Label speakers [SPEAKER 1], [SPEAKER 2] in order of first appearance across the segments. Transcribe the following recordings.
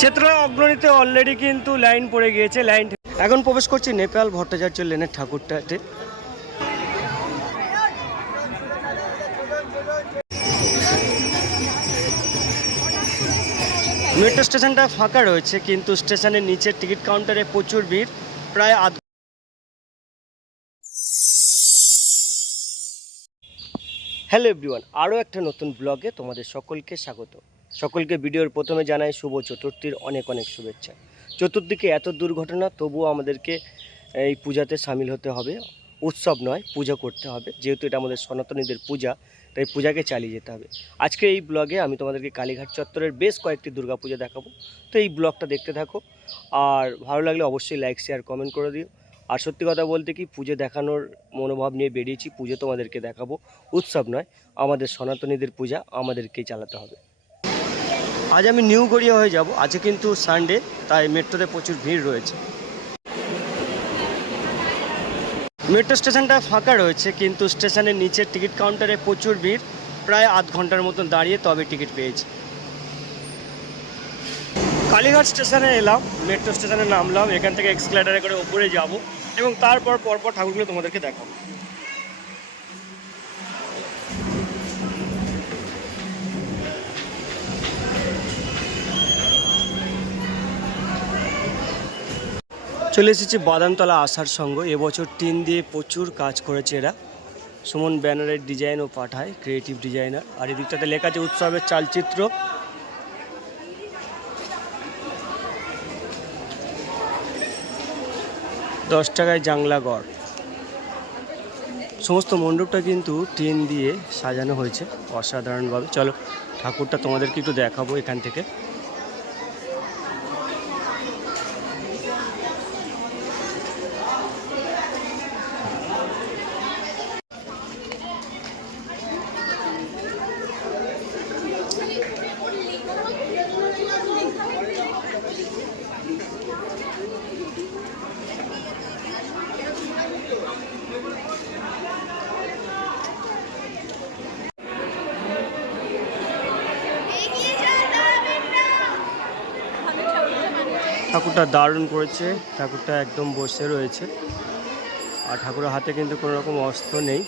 [SPEAKER 1] ক্ষেত্র অগ্রণীতে অলরেডি কিন্তু লাইন পড়ে গিয়েছে লাইন এখন প্রবেশ করছি নেপাল ভট্টাচার্য লেনের ঠাকুরটাতে। মেট্রো স্টেশনটা ফাঁকা রয়েছে, কিন্তু স্টেশনের নিচের টিকিট কাউন্টারে প্রচুর ভিড়, প্রায় আধ হ্যালো এভরিওয়ান আরও একটা নতুন ব্লগে তোমাদের সকলকে স্বাগত। সকলকে ভিডিওর প্রথমে জানাই শুভ চতুর্থীর অনেক অনেক শুভেচ্ছা। চতুর্দিকে এত দুর্ঘটনা, তবুও আমাদেরকে এই পূজাতে সামিল হতে হবে। উৎসব নয়, পূজা করতে হবে। যেহেতু এটা আমাদের সনাতনীদের পূজা, তাই পূজাকে চালিয়ে যেতে হবে। আজকে এই ব্লগে আমি তোমাদেরকে কালীঘাট চত্বরের বেশ কয়েকটি দুর্গাপূজা দেখাবো। তো এই ব্লগটা দেখতে থাকো। আর ভালো লাগলে অবশ্যই লাইক শেয়ার কমেন্ট করে দিও। আর সত্যি কথা বলতে কি, পুজো দেখানোর মনোভাব নিয়ে বেরিয়েছি, পুজো তোমাদেরকে দেখাবো। উৎসব নয়, আমাদের সনাতনীদের পূজা আমাদেরকেই চালাতে হবে। আজ আমি নিউ গড়িয়া হয়ে যাব। আজকে কিন্তু সানডে তাই মেট্রোতে প্রচুর ভিড় রয়েছে। মেট্রো স্টেশনটা ফাঁকা রয়েছে, কিন্তু স্টেশনের নিচের টিকিট কাউন্টারে প্রচুর ভিড়। প্রায় আধ ঘণ্টার মতন দাঁড়িয়ে তবে টিকিট পেয়েছি। কালীঘাট স্টেশনে এলাম, মেট্রো স্টেশনে নামলাম, এখান থেকে এক্সক্লেটারে করে ওপরে যাব, এবং তারপর পরপর ঠাকুরগুলো তোমাদেরকে দেখাবো। চলে এসেছি বাদামতলা আসার সঙ্গ এবছর টিন দিয়ে প্রচুর কাজ করেছে এরা। সুমন ব্যানারের ডিজাইনও পাঠায় ক্রিয়েটিভ ডিজাইনার আর এদিকটাতে লেখা আছে, উৎসবের চালচিত্র। দশ টাকায় জাংলা গড়। সমস্ত মণ্ডপটা কিন্তু টিন দিয়ে সাজানো হয়েছে, অসাধারণভাবে। চলো, ঠাকুরটা তোমাদেরকে একটু দেখাবো এখান থেকে। ঠাকুরটা দারুণ করেছে। ঠাকুরটা একদম বসে রয়েছে। আর ঠাকুরের হাতে কিন্তু কোনো রকম অস্ত্র নেই।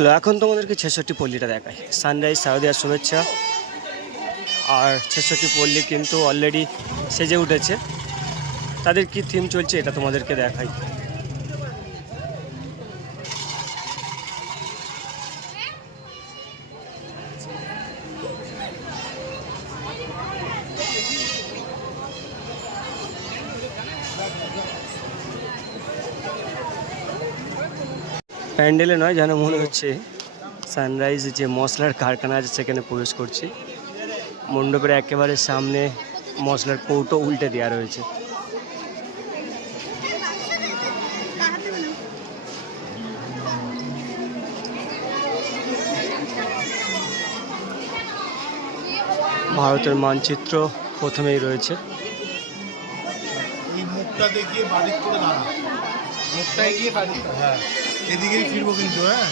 [SPEAKER 1] চলো, এখন তোমাদেরকে ছেষট্টি পল্লিটা দেখাই। সানরাইজ সাউদিয়ার শুভেচ্ছা। আর ছেষট্টি পল্লী কিন্তু অলরেডি সেজে উঠেছে। তাদের কি থিম চলছে এটা তোমাদেরকে দেখাই। প্যান্ডেলে নয়, যেন মনে হচ্ছে সানরাইজ যে মশলার কারখানা আছে সেখানে প্রবেশ করছি। মণ্ডপের একেবারে সামনে মশলার কৌটো উল্টে দেওয়া রয়েছে। ভারতের মানচিত্র প্রথমেই রয়েছে।
[SPEAKER 2] মুখটা দেখিয়ে বাড়ি করে দাঁড়া গিয়ে বাড়ি হ্যাঁ। এদিকেই ফিরবো কিন্তু হ্যাঁ।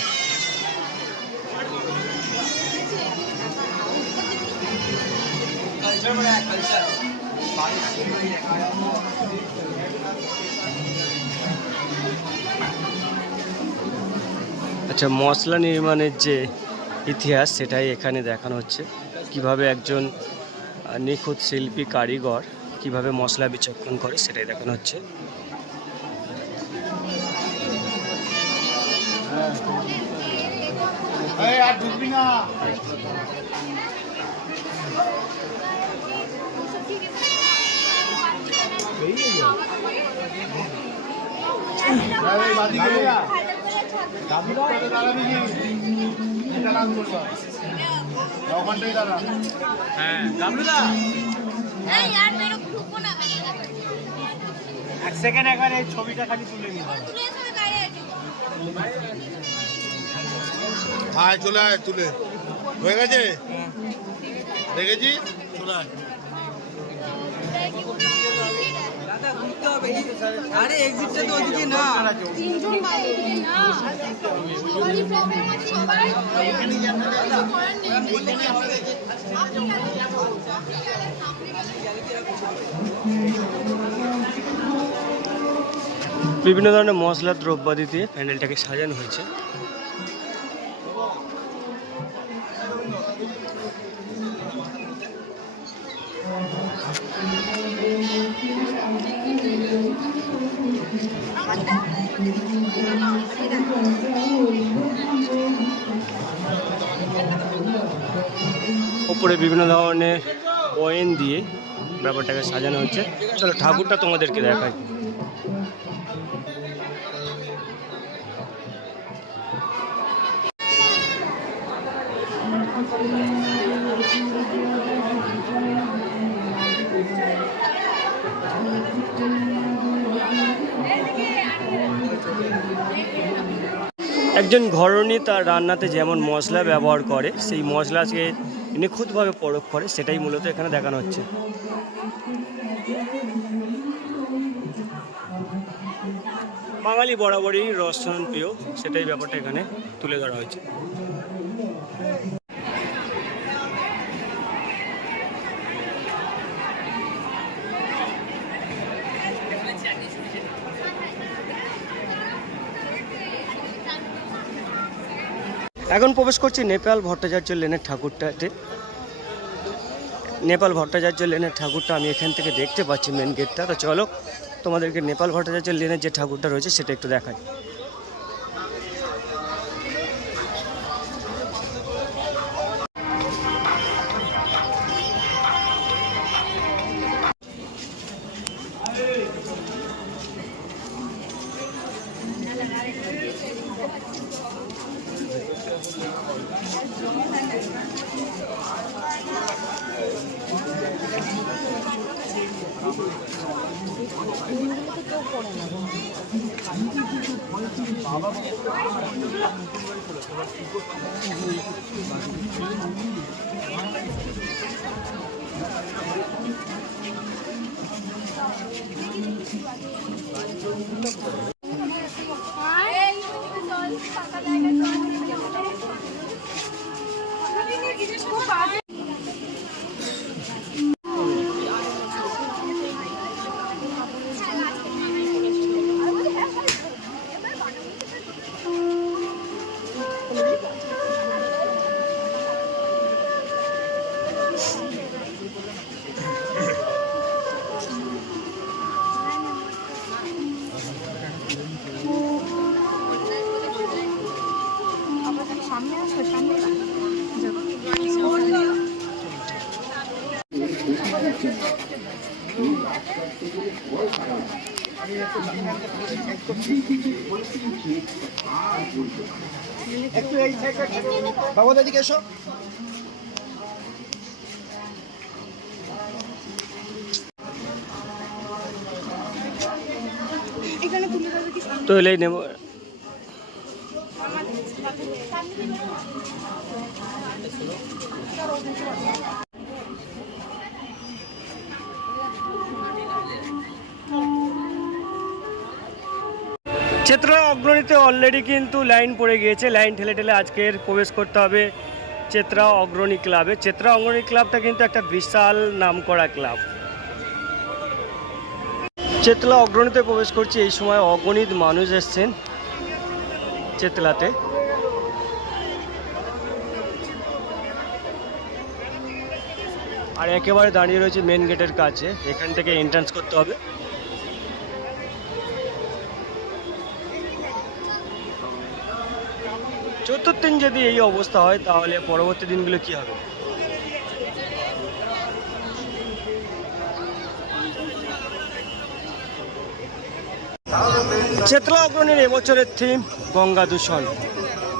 [SPEAKER 1] আচ্ছা মশলা নির্মাণের যে ইতিহাস, সেটাই এখানে দেখানো হচ্ছে। কীভাবে একজন নিখুঁত শিল্পী কারিগর কীভাবে মশলা বিচক্ষণ করে, সেটাই দেখানো হচ্ছে।
[SPEAKER 2] আর ঢুকবি না। দাদা
[SPEAKER 1] হ্যাঁ
[SPEAKER 3] গামলুদা
[SPEAKER 1] এক সেকেন্ড একবার এই ছবিটা খালি তুলে
[SPEAKER 3] নিই
[SPEAKER 2] আয় চলে আয় তুলে। হয়ে গেছে? দেখেছি চলে আয়।
[SPEAKER 4] আরে এক্সিটটা তো ওদিকে না।
[SPEAKER 3] তিনজন বাইরে না সবারই প্রবলেম আছে সবার এখানে যাবেন করার নেই আপনি গেলে আপনি গেলে আপনি গেলে
[SPEAKER 1] বিভিন্ন ধরনের মশলা দ্রব্যাদি দিয়ে প্যান্ডেলটাকে সাজানো হয়েছে। ওপরে বিভিন্ন ধরনের কয়েন দিয়ে ব্যাপারটাকে সাজানো হচ্ছে চলো ঠাকুরটা তোমাদেরকে দেখাই। একজন ঘরণী তার রান্নাতে যেমন মশলা ব্যবহার করে, সেই মশলা আজকে নিখুঁতভাবে পরখ করে, সেটাই মূলত এখানে দেখানো হচ্ছে। বাঙালি বরাবরই রসন প্রিয়, সেটাই ব্যাপারটা এখানে তুলে ধরা হয়েছে। এখন প্রবেশ করছি নেপাল ভট্টাচার্য লেনের ঠাকুরটাতে। নেপাল ভট্টাচার্য লেনের ঠাকুরটা আমি এখান থেকে দেখতে পাচ্ছি মেন গেটটা তো চলো তোমাদেরকে নেপাল ভট্টাচার্য লেনের যে ঠাকুরটা রয়েছে সেটা একটু দেখাই।
[SPEAKER 3] এই চল ফাঁকা জায়গায় চল খুব বাজে সামনে আসো সামনে
[SPEAKER 4] বাবু এদিকে এসো।
[SPEAKER 1] তো এলেই নেব। চিত্র অগ্রণীতে অলরেডি কিন্তু লাইন পড়ে গিয়েছে। লাইন ঠেলে ঠেলে আজকের প্রবেশ করতে হবে চেত্রা অগ্রণী ক্লাবে চেত্রা অগ্রণী ক্লাবটা কিন্তু একটা বিশাল নামকরা ক্লাব চেতলা অগ্রণীতে প্রবেশ করছি, এই সময় অগণিত মানুষ এসছেন চেতলাতে। আর একেবারে দাঁড়িয়ে রয়েছে মেন গেটের কাছে। এখান থেকে এন্ট্রান্স করতে হবে। চতুর্থ দিন যদি এই অবস্থা হয়, তাহলে পরবর্তী দিনগুলো কি হবে? চেতলা অগ্রণীর এবছরের থিম গঙ্গা দূষণ।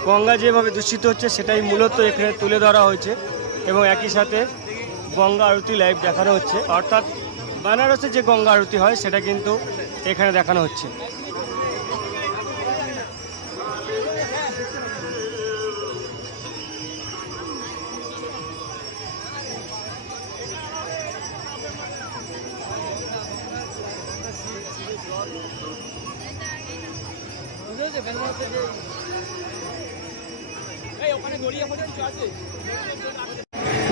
[SPEAKER 1] গঙ্গা যেভাবে দূষিত হচ্ছে, সেটাই মূলত এখানে তুলে ধরা হয়েছে এবং একই সাথে গঙ্গা আরতি লাইভ দেখানো হচ্ছে। অর্থাৎ বেনারসে যে গঙ্গা আরতি হয়, সেটা কিন্তু এখানে দেখানো হচ্ছে।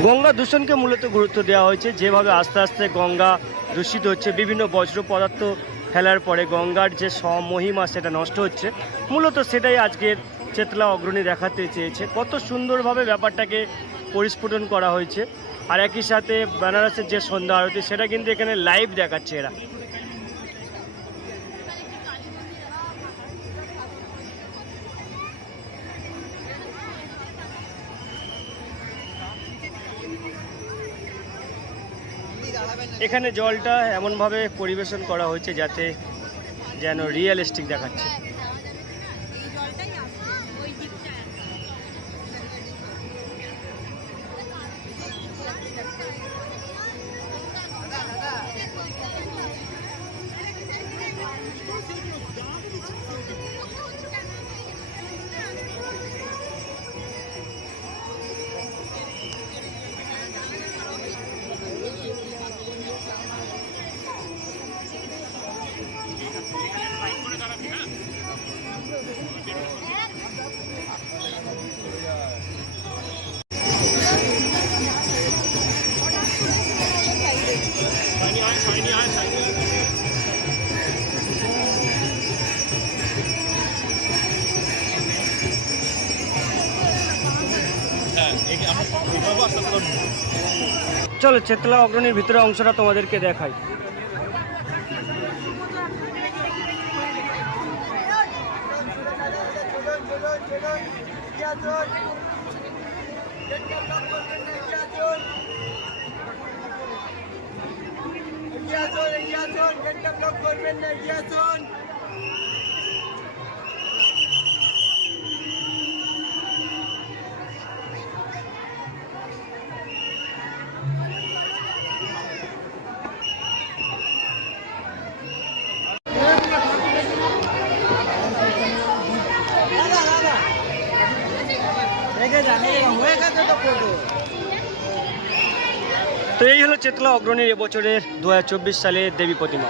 [SPEAKER 1] গঙ্গা দূষণকে মূলত গুরুত্ব দেওয়া হয়েছে। যেভাবে আস্তে আস্তে গঙ্গা দূষিত হচ্ছে, বিভিন্ন বজ্র পদার্থ ফেলার পরে গঙ্গার যে মহিমা সেটা নষ্ট হচ্ছে। মূলত সেটাই আজকের চেতলা অগ্রণী দেখাতে চেয়েছে। কত সুন্দরভাবে ব্যাপারটাকে পরিস্ফুটন করা হয়েছে। আর একই সাথে বেনারসের যে সন্ধ্যা আরতি, সেটা কিন্তু এখানে লাইভ দেখাচ্ছে এরা। এখানে জলটা এমনভাবে পরিবেশন করা হয়েছে যাতে যেন রিয়েলিস্টিক দেখাচ্ছে। চলো চেতলা অগ্রণীর ভিতরে অংশটা তোমাদেরকে দেখাই।
[SPEAKER 4] রেখে যান তো
[SPEAKER 1] এই হলো চেতলা অগ্রণীর এবছরের দু হাজার চব্বিশ সালে দেবী প্রতিমা।